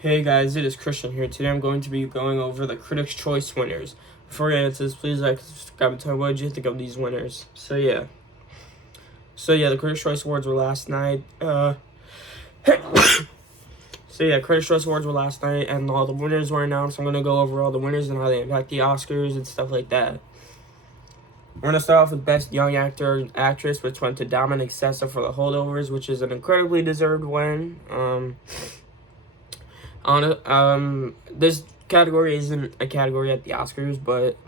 Hey guys, it is Christian here. Today I'm going to be going over the Critics' Choice winners. Before I get into this, please like, subscribe, and tell me what did you think of these winners. So yeah, the Critics' Choice Awards were last night. Critics' Choice Awards were last night, and all the winners were announced. I'm gonna go over all the winners and how they impact the Oscars and stuff like that. We're gonna start off with Best Young Actor and Actress, which went to Dominic Sessa for The Holdovers, which is an incredibly deserved win. This category isn't a category at the Oscars, but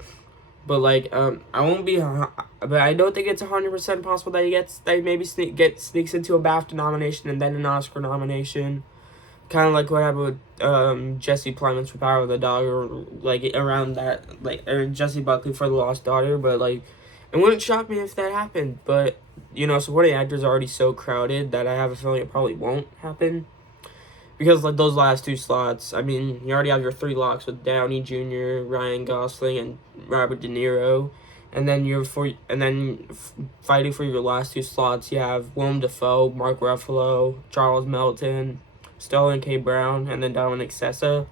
I won't be, but I don't think it's 100% possible that he maybe sneaks into a BAFTA nomination and then an Oscar nomination, kind of like what happened with Jesse Plemons for Power of the Dog, or like around that, or Jesse Buckley for The Lost Daughter. But it wouldn't shock me if that happened. But supporting actors are already so crowded that I have a feeling it probably won't happen. Because those last two slots, I mean, you already have your three locks with Downey Jr., Ryan Gosling, and Robert De Niro, and then fighting for your last two slots, you have Willem Dafoe, Mark Ruffalo, Charles Melton, Sterling K. Brown, and then Dominic Sessa.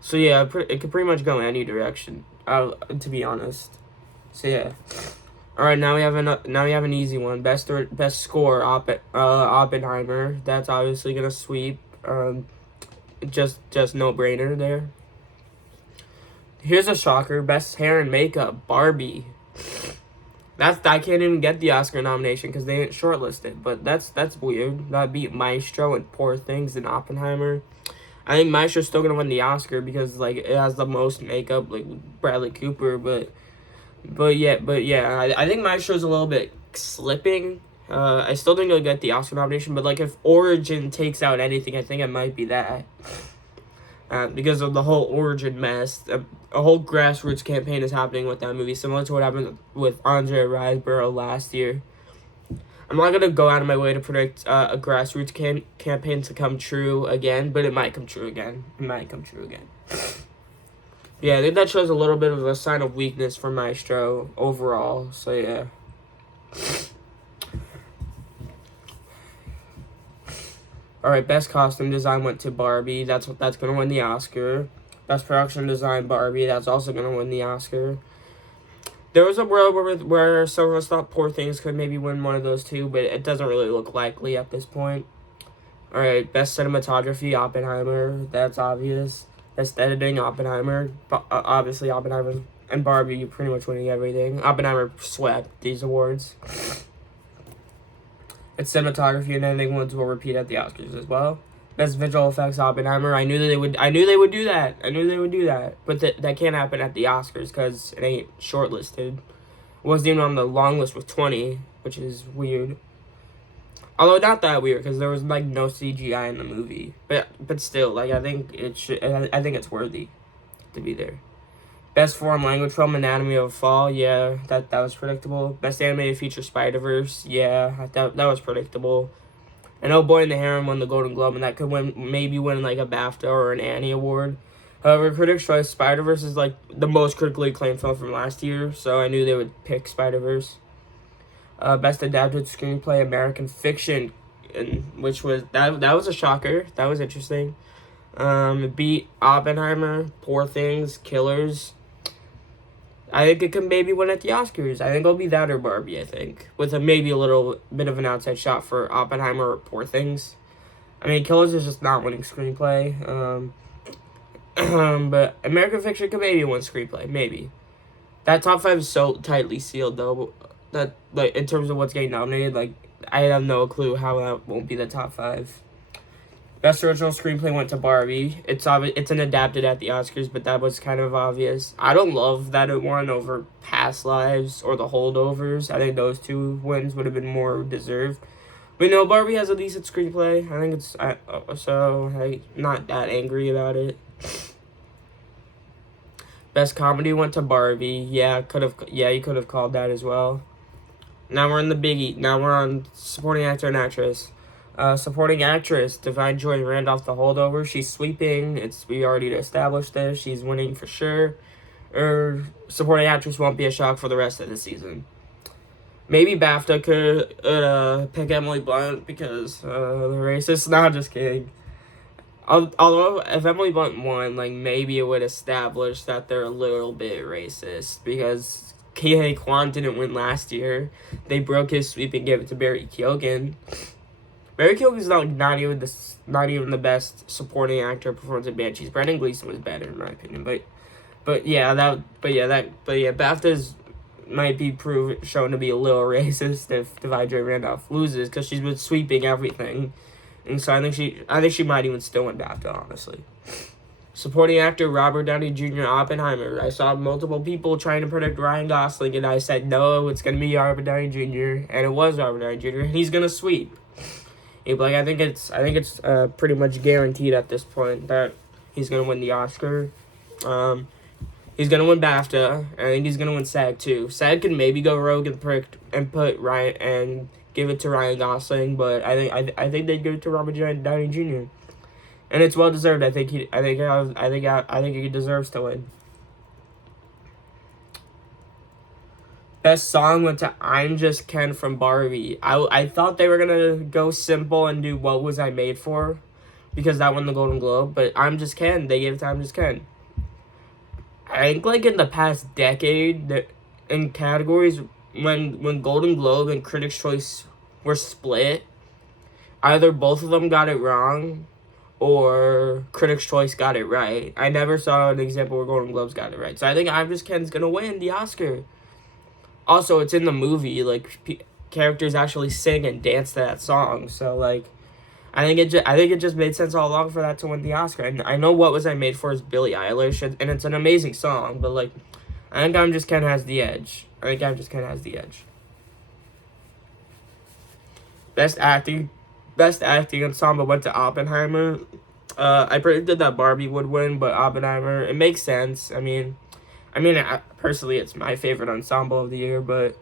So yeah, it could pretty much go any direction. To be honest. So yeah. All right, now we have an easy one. Best score, Oppenheimer. That's obviously gonna sweep. Just no brainer there. Here's a shocker: Best Hair and Makeup, Barbie. I can't even get the Oscar nomination because they ain't shortlisted. But that's weird. That beat Maestro and Poor Things and Oppenheimer. I think Maestro's still gonna win the Oscar because it has the most makeup, like Bradley Cooper. But yeah, I think Maestro's a little bit slipping. I still think he'll get the Oscar nomination, but if Origin takes out anything, I think it might be that. Because of the whole Origin mess, a whole grassroots campaign is happening with that movie, similar to what happened with Andre Riseborough last year. I'm not gonna go out of my way to predict a grassroots campaign to come true again, but it might come true again. Yeah, I think that shows a little bit of a sign of weakness for Maestro overall. So yeah. All right, Best Costume Design went to Barbie. That's gonna win the Oscar. Best Production Design, Barbie. That's also gonna win the Oscar. There was a world where some of us thought Poor Things could maybe win one of those two, but it doesn't really look likely at this point. All right, Best Cinematography, Oppenheimer. That's obvious. Best Editing, Oppenheimer. Obviously, Oppenheimer and Barbie pretty much winning everything. Oppenheimer swept these awards. Its cinematography and editing ones will repeat at the Oscars as well. Best visual effects, Oppenheimer. I knew they would do that. But that can't happen at the Oscars because it ain't shortlisted. It wasn't even on the long list with 20, which is weird. Although not that weird because there was no CGI in the movie. But still, I think it's worthy to be there. Best Foreign Language Film, Anatomy of a Fall. Yeah, that was predictable. Best Animated Feature, Spider-Verse. Yeah, that was predictable. And Oh Boy and the Heron won the Golden Globe, and that could maybe win a BAFTA or an Annie Award. However, Critics' Choice, Spider-Verse is the most critically acclaimed film from last year, so I knew they would pick Spider-Verse. Best Adapted Screenplay, American Fiction, which was that was a shocker. That was interesting. It beat Oppenheimer, Poor Things, Killers. I think it can maybe win at the Oscars. I think it'll be that or Barbie, I think. With maybe a little bit of an outside shot for Oppenheimer or Poor Things. I mean, Killers is just not winning screenplay. But American Fiction could maybe win screenplay. Maybe. That top 5 is so tightly sealed, though, that, in terms of what's getting nominated, I have no clue how that won't be the top 5. Best Original Screenplay went to Barbie. It's an adapted at the Oscars, but that was kind of obvious. I don't love that it won over Past Lives or The Holdovers. I think those two wins would have been more deserved. But no, Barbie has a decent screenplay. I think I'm not that angry about it. Best Comedy went to Barbie. Yeah, you could have called that as well. Now we're in the biggie. Now we're on Supporting Actor and Actress. Supporting Actress, Divine Joy Randolph, The Holdover. She's sweeping. We already established this. She's winning for sure. Supporting Actress won't be a shock for the rest of the season. Maybe BAFTA could pick Emily Blunt because the racist. Nah, just kidding. Although if Emily Blunt won, like maybe it would establish that they're a little bit racist because Kei Kwan didn't win last year. They broke his sweep and gave it to Barry Keoghan. Barry Keoghan's not even the best supporting actor performance in Banshees. Brendan Gleeson was better in my opinion, but BAFTAs might be shown to be a little racist if Divine Joy Randolph loses because she's been sweeping everything. And so I think she might even still win BAFTA, honestly. Supporting actor Robert Downey Jr. Oppenheimer. I saw multiple people trying to predict Ryan Gosling, and I said no, it's gonna be Robert Downey Jr. And it was Robert Downey Jr. and he's gonna sweep. Like I think it's pretty much guaranteed at this point that he's gonna win the Oscar. He's gonna win BAFTA, and I think he's gonna win SAG too. SAG can maybe go rogue and put Ryan and give it to Ryan Gosling, but I think they'd give it to Robert Downey Jr. And it's well deserved. I think he deserves to win. Best song went to I'm Just Ken from Barbie. I thought they were gonna go simple and do What Was I Made For, because that won the Golden Globe. But I'm Just Ken. They gave it to I'm Just Ken. I think like in the past decade, in categories when Golden Globe and Critics' Choice were split, either both of them got it wrong or Critics' Choice got it right. I never saw an example where Golden Globes got it right. So I think I'm Just Ken's gonna win the Oscar. Also, it's in the movie. Like characters actually sing and dance to that song. So like, I think it just made sense all along for that to win the Oscar. And I know What Was I Made For is Billie Eilish, and it's an amazing song. But like, I think I'm Just Ken has the edge. Best acting ensemble went to Oppenheimer. I predicted that Barbie would win, but Oppenheimer, it makes sense. I mean, personally, it's my favorite ensemble of the year, but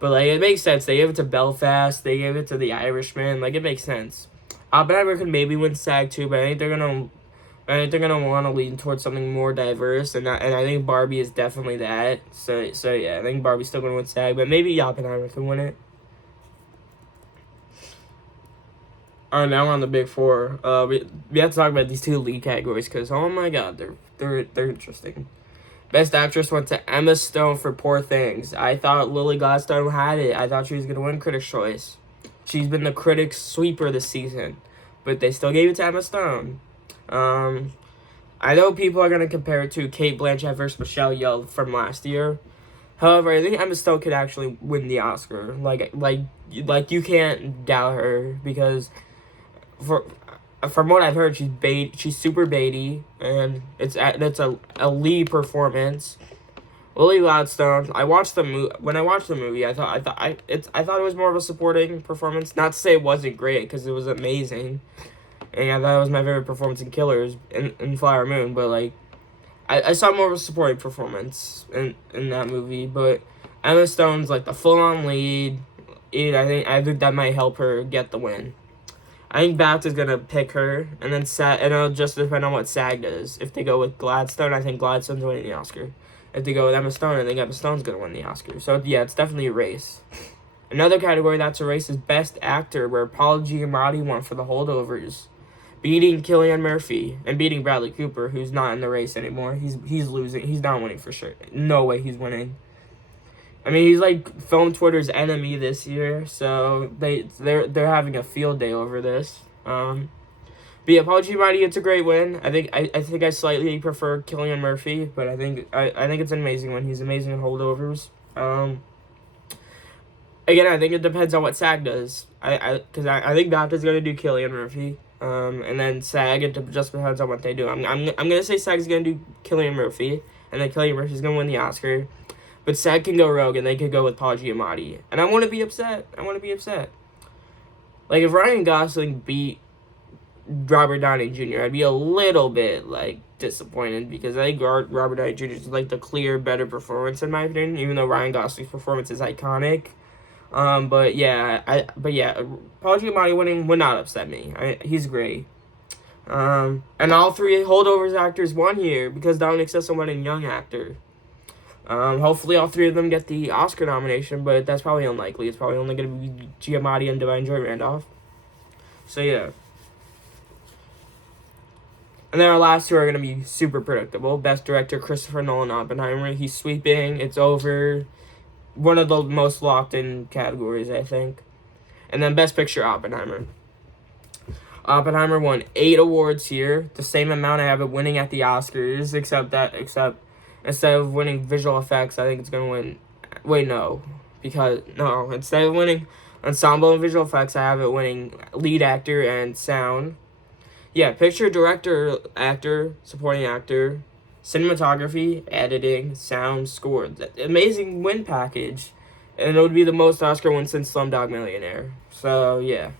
like it makes sense. They gave it to Belfast. They gave it to The Irishman. Like it makes sense. Oppenheimer could maybe win SAG too, but I think they're gonna want to lean towards something more diverse, and I think Barbie is definitely that. So yeah, I think Barbie's still gonna win SAG, but maybe Oppenheimer can win it. All right, now we're on the big four. We have to talk about these two lead categories because oh my god, they're interesting. Best actress went to Emma Stone for Poor Things. I thought Lily Gladstone had it. I thought she was gonna win Critics' Choice. She's been the critics' sweeper this season, but they still gave it to Emma Stone. I know people are gonna compare it to Cate Blanchett versus Michelle Yeoh from last year. However, I think Emma Stone could actually win the Oscar. Like you can't doubt her because from what I've heard, she's super baity, and it's a lead performance. Lily Gladstone. When I watched the movie, I thought it was more of a supporting performance. Not to say it wasn't great, because it was amazing, and I thought it was my favorite performance in Killers in Flower Moon. But like, I saw more of a supporting performance in that movie. But Emma Stone's like the full on lead. I think that might help her get the win. I think BAFTA's gonna pick her, and then it'll just depend on what SAG does. If they go with Gladstone, I think Gladstone's winning the Oscar. If they go with Emma Stone, I think Emma Stone's gonna win the Oscar. So yeah, it's definitely a race. Another category that's a race is Best Actor, where Paul Giamatti won for The Holdovers, beating Cillian Murphy and beating Bradley Cooper, who's not in the race anymore. He's losing. He's not winning for sure. No way he's winning. I mean, he's like film Twitter's enemy this year, so they're having a field day over this. But yeah, Paul Giamatti, it's a great win. I think I slightly prefer Cillian Murphy, but I think it's an amazing win. He's amazing in Holdovers. Again, I think it depends on what SAG does. I think BAFTA's gonna do Cillian Murphy. And then SAG, it just depends on what they do. I'm gonna say SAG's gonna do Cillian Murphy, and then Cillian Murphy's gonna win the Oscar. But SAG can go rogue, and they could go with Paul Giamatti. And I want to be upset. Like, if Ryan Gosling beat Robert Downey Jr., I'd be a little bit, like, disappointed. Because I think Robert Downey Jr. is, like, the clear, better performance, in my opinion. Even though Ryan Gosling's performance is iconic. But yeah, Paul Giamatti winning would not upset me. He's great. And all three Holdovers actors won here because Dominic Sisson won in Young Actor. Hopefully all three of them get the Oscar nomination, but that's probably unlikely. It's probably only going to be Giamatti and Divine Joy Randolph. So yeah. And then our last two are going to be super predictable. Best Director, Christopher Nolan, Oppenheimer. He's sweeping. It's over. One of the most locked-in categories, I think. And then Best Picture, Oppenheimer. Oppenheimer won 8 awards here. The same amount I have it winning at the Oscars, except instead of winning visual effects, I think it's going to win... Wait, no. Instead of winning ensemble and visual effects, I have it winning lead actor and sound. Yeah, picture, director, actor, supporting actor, cinematography, editing, sound, score. Amazing win package. And it would be the most Oscar win since Slumdog Millionaire. So, yeah.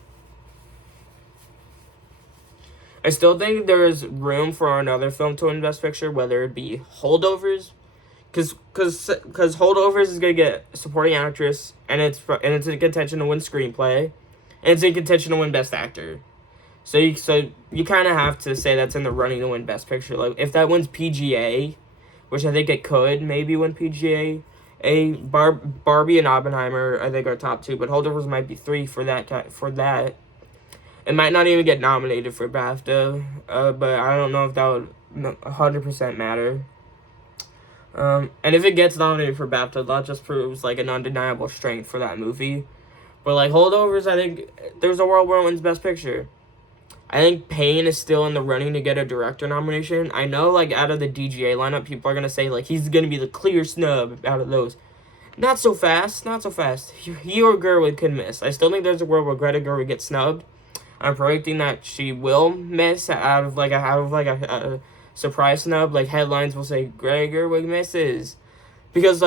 I still think there's room for another film to win Best Picture, whether it be Holdovers. Because Holdovers is going to get supporting actress, and it's in contention to win screenplay, and it's in contention to win Best Actor. So you kind of have to say that's in the running to win Best Picture. Like, if that wins PGA, which I think it could maybe win PGA, Barbie and Oppenheimer I think are top 2, but Holdovers might be 3 for that. It might not even get nominated for BAFTA, but I don't know if that would 100% matter. And if it gets nominated for BAFTA, that just proves like an undeniable strength for that movie. But like Holdovers, I think there's a world where it wins Best Picture. I think Payne is still in the running to get a director nomination. I know, like, out of the DGA lineup, people are going to say, like, he's going to be the clear snub out of those. Not so fast. He or Gerwig could miss. I still think there's a world where Greta Gerwig gets snubbed. I'm predicting that she will miss out of a surprise snub. Like, headlines will say, Greta Gerwig misses. Because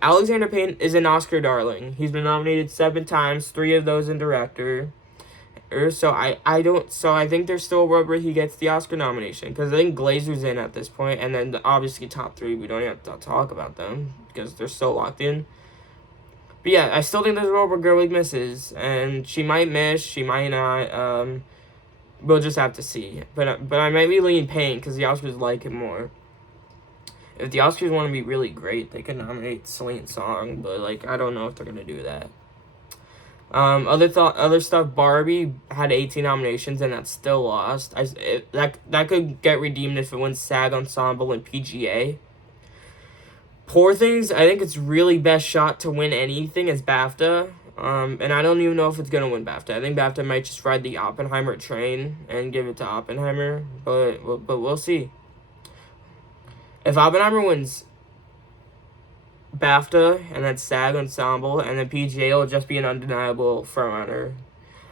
Alexander Payne is an Oscar darling. He's been nominated 7 times, 3 of those in director. So I think there's still a world where he gets the Oscar nomination, because I think Glazer's in at this point, and then obviously top 3, we don't even have to talk about them because they're so locked in. But yeah, I still think there's a world where Gerwig misses, and she might miss, she might not. We'll just have to see. But I might be leaning Payne because the Oscars like him more. If the Oscars want to be really great, they can nominate Celine Song, but like I don't know if they're gonna do that. Other stuff. Barbie had 18 nominations and that's still lost. That could get redeemed if it wins SAG Ensemble and PGA. Poor Things, I think its really best shot to win anything is BAFTA. And I don't even know if it's gonna win BAFTA. I think BAFTA might just ride the Oppenheimer train and give it to Oppenheimer, but we'll see. If Oppenheimer wins BAFTA and then SAG Ensemble and then PGA, will just be an undeniable frontrunner.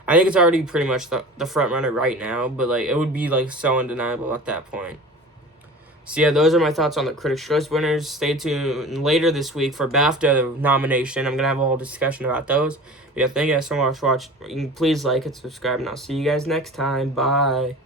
I think it's already pretty much the frontrunner right now, but like it would be like so undeniable at that point. So yeah, those are my thoughts on the Critics' Choice winners. Stay tuned later this week for BAFTA nomination. I'm gonna have a whole discussion about those. Yeah, thank you guys so much for watching. Please like and subscribe, and I'll see you guys next time. Bye.